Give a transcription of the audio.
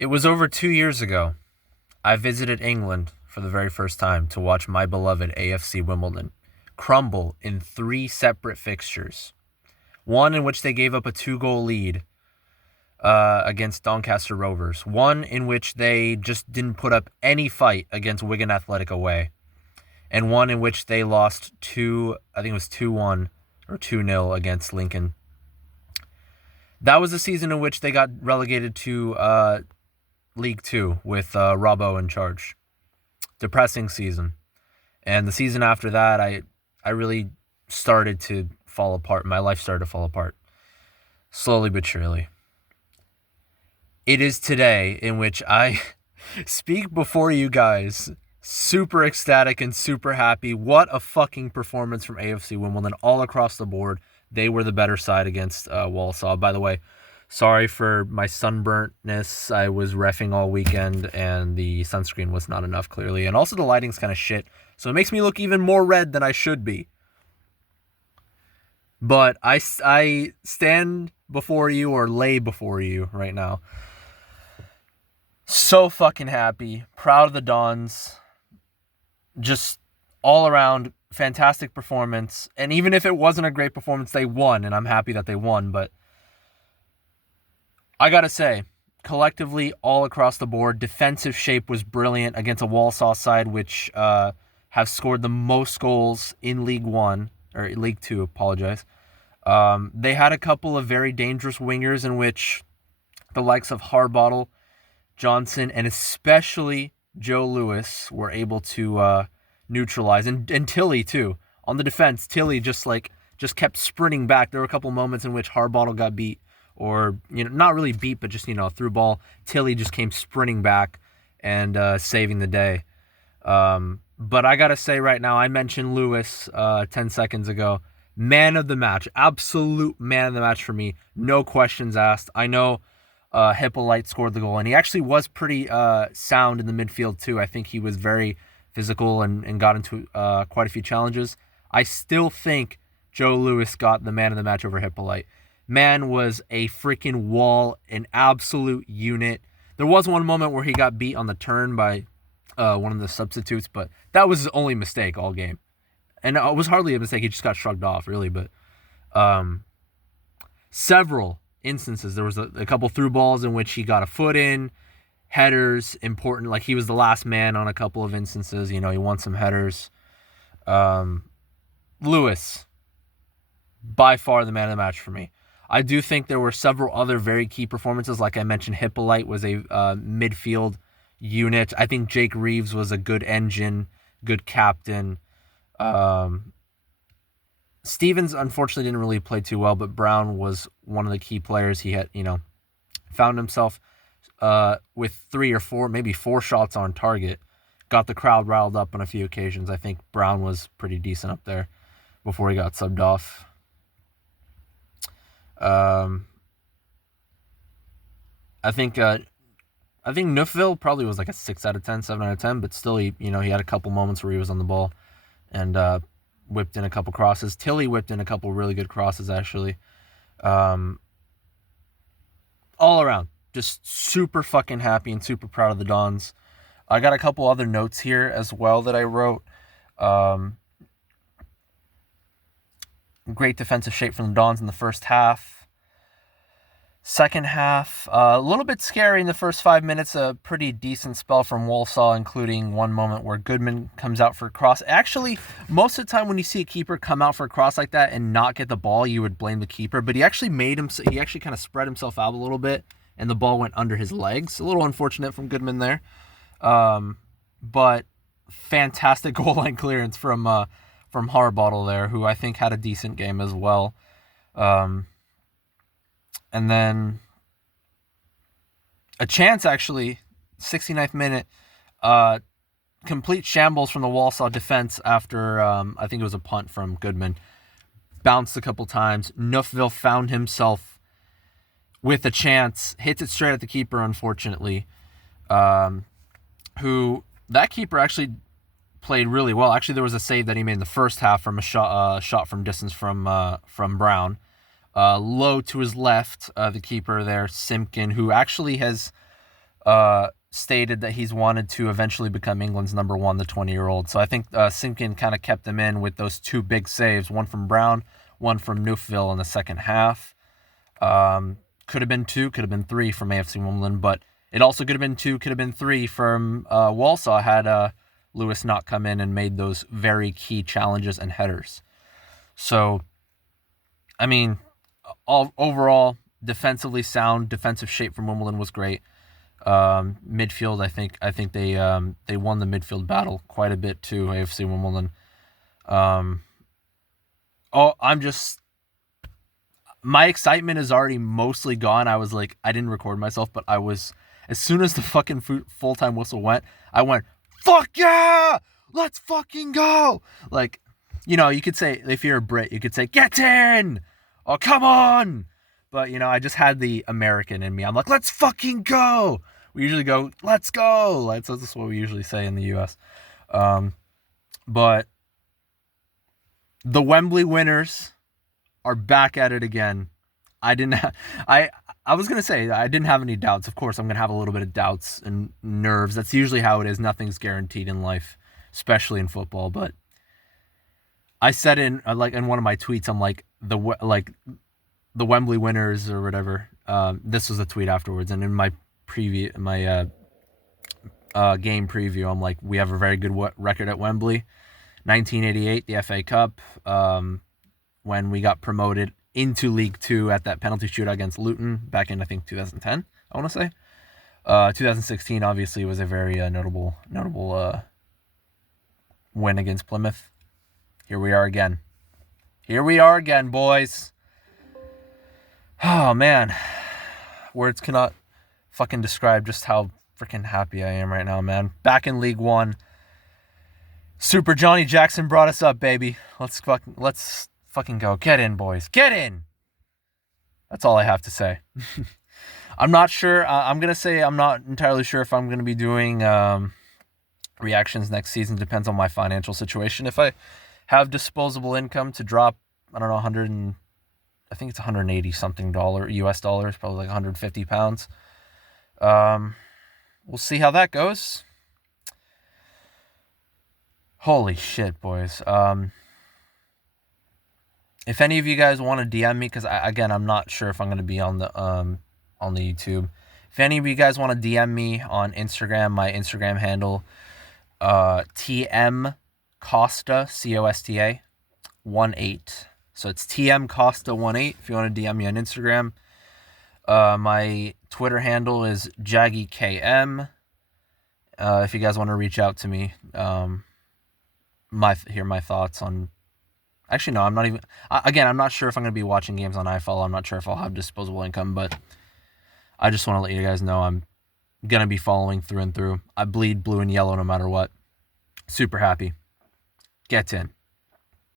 It was over 2 years ago. I visited England for the very first time to watch my beloved AFC Wimbledon crumble in three separate fixtures. One in which they gave up a 2-goal lead against Doncaster Rovers. One in which they just didn't put up any fight against Wigan Athletic away. And one in which they lost I think it was 2-1 or 2-0 against Lincoln. That was the season in which they got relegated to League Two with Robbo in charge. Depressing season. And the season after that, I really started to fall apart. My life started to fall apart. Slowly but surely. It is today in which I speak before you guys. Super ecstatic and super happy. What a fucking performance from AFC Wimbledon all across the board. They were the better side against Walsall. By the way, sorry for my sunburntness. I was reffing all weekend and the sunscreen was not enough, clearly. And also the lighting's kind of shit, so it makes me look even more red than I should be. But I stand before you, or lay before you right now, so fucking happy, proud of the Dons. Just all around fantastic performance. And even if it wasn't a great performance, they won, and I'm happy that they won. But I gotta say, collectively, all across the board, defensive shape was brilliant against a Walsall side which have scored the most goals in League One, or League Two, apologize. They had a couple of very dangerous wingers in which the likes of Harbottle, Johnson, and especially Joe Lewis were able to neutralize, and Tilly too. On the defense, Tilly just kept sprinting back. There were a couple moments in which Harbottle got beat, or not really beat, but just through ball. Tilly just came sprinting back and saving the day. But I gotta say right now, I mentioned Lewis 10 seconds ago. Man of the match, absolute man of the match for me. No questions asked. I know Hippolyte scored the goal, and he actually was pretty sound in the midfield too. I think he was very physical and got into quite a few challenges. I still think Joe Lewis got the man of the match over Hippolyte. Man was a freaking wall, an absolute unit. There was one moment where he got beat on the turn by one of the substitutes, but that was his only mistake all game. And it was hardly a mistake. He just got shrugged off, really. But several instances, there was a couple through balls in which he got a foot in, headers, important. Like, he was the last man on a couple of instances. He won some headers. Lewis, by far the man of the match for me. I do think there were several other very key performances. Like I mentioned, Hippolyte was a midfield unit. I think Jake Reeves was a good engine, good captain. Stevens unfortunately didn't really play too well, but Brown was one of the key players. He had, found himself with 3 or 4, maybe 4 shots on target. Got the crowd riled up on a few occasions. I think Brown was pretty decent up there before he got subbed off. I think Neufville probably was like a 6 out of 10, 7 out of 10, but still he had a couple moments where he was on the ball and whipped in a couple crosses. Tilly whipped in a couple really good crosses, actually. All around, just super fucking happy and super proud of the Dons. I got a couple other notes here as well that I wrote. Great defensive shape from the Dons in the first half. Second half, a little bit scary in the first 5 minutes. A pretty decent spell from Walsall, including one moment where Goodman comes out for a cross. Actually, most of the time when you see a keeper come out for a cross like that and not get the ball, you would blame the keeper. But he actually kind of spread himself out a little bit, and the ball went under his legs. A little unfortunate from Goodman there. But fantastic goal line clearance from Harbottle there, who I think had a decent game as well. And then a chance, actually, 69th minute, complete shambles from the Walsall defense after, I think it was a punt from Goodman. Bounced a couple times. Neufville found himself with a chance, hits it straight at the keeper, unfortunately. That keeper actually played really well. Actually, there was a save that he made in the first half from a shot from distance from Brown. Low to his left, the keeper there, Simpkin, who actually has stated that he's wanted to eventually become England's number one, the 20-year-old. So I think Simpkin kind of kept him in with those two big saves, one from Brown, one from Neufville in the second half. Could have been two, could have been three from AFC Wimbledon, but it also could have been two, could have been three from Walsall had Lewis not come in and made those very key challenges and headers. So, I mean, overall, defensively sound, defensive shape from Wimbledon was great. Midfield, I think they won the midfield battle quite a bit too. AFC Wimbledon. My excitement is already mostly gone. I was like, I didn't record myself, but I was, as soon as the fucking full-time whistle went, I went, fuck yeah, let's fucking go. Like, you could say, if you're a Brit, you could say, get in, oh come on. But I just had the American in me. I'm like, let's fucking go. We usually go, let's go. That's what we usually say in the U.S. But the Wembley winners are back at it again. I was gonna say I didn't have any doubts. Of course, I'm gonna have a little bit of doubts and nerves. That's usually how it is. Nothing's guaranteed in life, especially in football. But I said in one of my tweets, I'm like the Wembley winners or whatever. This was a tweet afterwards, and in my game preview, I'm like, we have a very good record at Wembley. 1988, the FA Cup. When we got promoted into League Two at that penalty shootout against Luton back in, I think, 2010, I want to say. 2016, obviously, was a very notable win against Plymouth. Here we are again. Here we are again, boys. Oh, man. Words cannot fucking describe just how freaking happy I am right now, man. Back in League One. Super Johnny Jackson brought us up, baby. Let's fucking go. Get in, boys. Get in. That's all I have to say. I'm not sure. I'm going to say I'm not entirely sure if I'm going to be doing reactions next season. Depends on my financial situation. If I have disposable income to drop, I don't know, I think it's 180 something US dollars, probably like 150 pounds. We'll see how that goes. Holy shit, boys. If any of you guys want to DM me, because I'm not sure if I'm going to be on the YouTube. If any of you guys want to DM me on Instagram, my Instagram handle, TM Costa, COSTA 18. So it's TM Costa 18. If you want to DM me on Instagram, my Twitter handle is JaggyKM. If you guys want to reach out to me, hear my thoughts on. Actually, no, I'm not even. I'm not sure if I'm going to be watching games on iFollow. I'm not sure if I'll have disposable income, but I just want to let you guys know I'm going to be following through and through. I bleed blue and yellow no matter what. Super happy. Get in.